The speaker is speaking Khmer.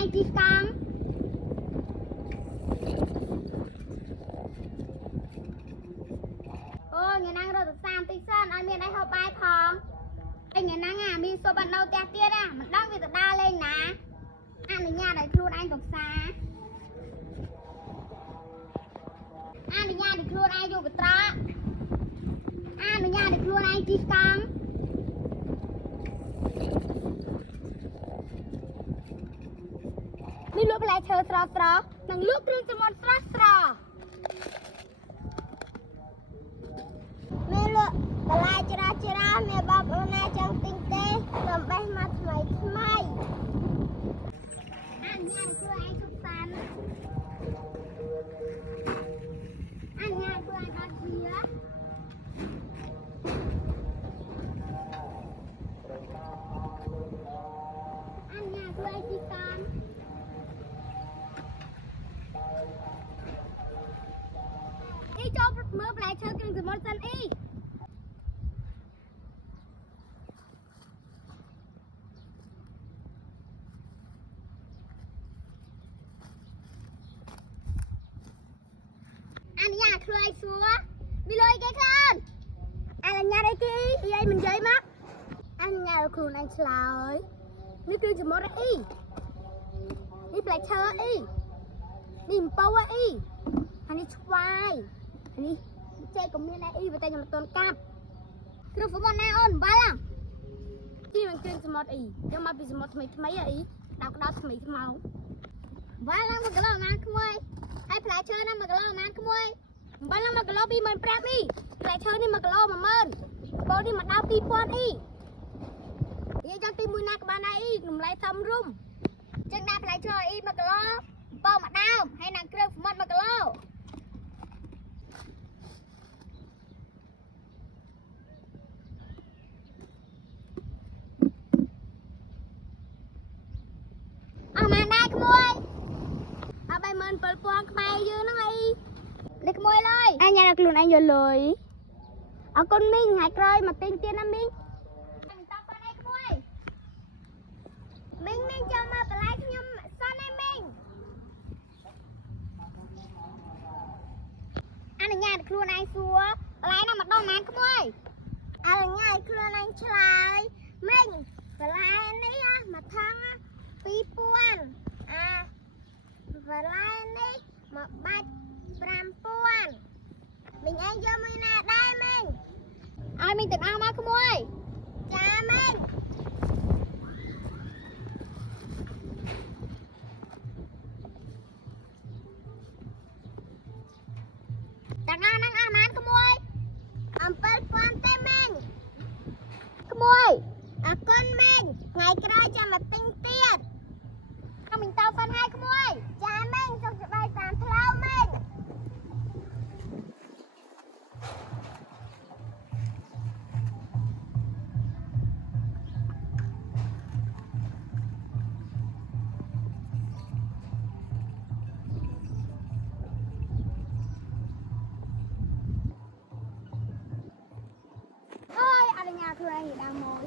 ឯងជីកង់អូញ៉ាំណាំងរត់ទៅតាមទីសិនឲ្យមានអីហូបបាយផងឯងញ៉ាំណាំងមានសុបអត់នៅផ្ទះទៀតមិនដឹងវាទៅដើរលេងណាអនុញ្ញាតឲ្យខ្លួនឯងទៅផ្សារអនុញ្ញាតឲ្យខ្លួនឯងយកកត្រកអនុញ្ញាតឲ្យខ្លួនឯងជីកង់នេះលក់បន្លែឈើស្រស់និងលក់គ្រឿងសមុទ្រស្រស់មានលក់បន្លែច្រើនមានបងប្អូនណាចង់ទិញទេសំបេះមកថ្មីអនុញ្ញាតឲ្យខ្លួនឯងសុខសាន្តអនុញ្ញាតឲ្យខ្លួនឯងអត់ជាអនុញ្ញាតឲ្យខ្លួនឯងទីកង់អីចូលមើលបន្លែឈើគ្រឿងសមុទ្រសិនអីអនុញ្ញាតខ្លួនឯងសួរមានលុយគេខ្លះអនុញ្ញាតអីគេយាយមិនយាយមកអនុញ្ញាតឲ្យខ្លួនឯងឆ្លើយនេះគ្រឿងសមុទ្រអីនេះផ្លែឈើអីនេះអំពៅអីហើយនេះឆ្វាយហើយនេះចេកក៏មានដែរអីតែខ្ញុំមិនទាន់កាប់គ្រឿងសមុទ្រណាអូនអំបិលទីមិនគ្រឿងសមុទ្រអីយកមកពីសមុទ្រថ្មីអីដោកថ្មីថ្មោងវ៉ាឡើង1គីឡូណាក្មួយហើយផ្លែឈើណា1គីឡូណាក្មួយអំបិលឡើង1គីឡូ25,000អីផ្លែឈើនេះ1គីឡូ10000បោនេះមកដល់2000អីនិយាយចង់ទីមួយណាក៏បានដែរអីតម្លៃសមរម្យចឹងដាក់ផ្លែឈើអី1គីឡូបោមួយដើមហើយនឹងគ្រឿងសមុទ្រ1គីឡូអស់ម៉ានដែរក្មួយអស់37000ខ្មែរយើងហ្នឹងអីលេខក្មួយឡើយអញញ៉ាំខ្លួនឯងយកលុយអរគុណមីងហើយក្រោយមកទិញទៀតណាមីងអញតបបានអីក្មួយមីងចូលមកបន្លែខ្ញុំសិនឯងមីងអនុញ្ញាតខ្លួនឯងសួរបន្លែណាម្ដងណាក្មួយអនុញ្ញាតខ្លួនឯងឆ្លើយមីងបន្លែនេះមួយថង2000បន្លែនេះមកបាច់5000មីងឯងយកមួយណាដែរមីងឲ្យមីងទាំងអស់មកក្មួយចាមីងទាំងអស់ហ្នឹងអស់ម៉ានក្មួយ7000ទេមីងក្មួយអរគុណមីងថ្ងៃក្រោយចាំមកទិញទៀតមីងតោសិនហើយក្មួយចាមីងសុខសប្បាយតាមផ្លូវមីងអើយអនុញ្ញាតខ្លួនឯងដើមមួយ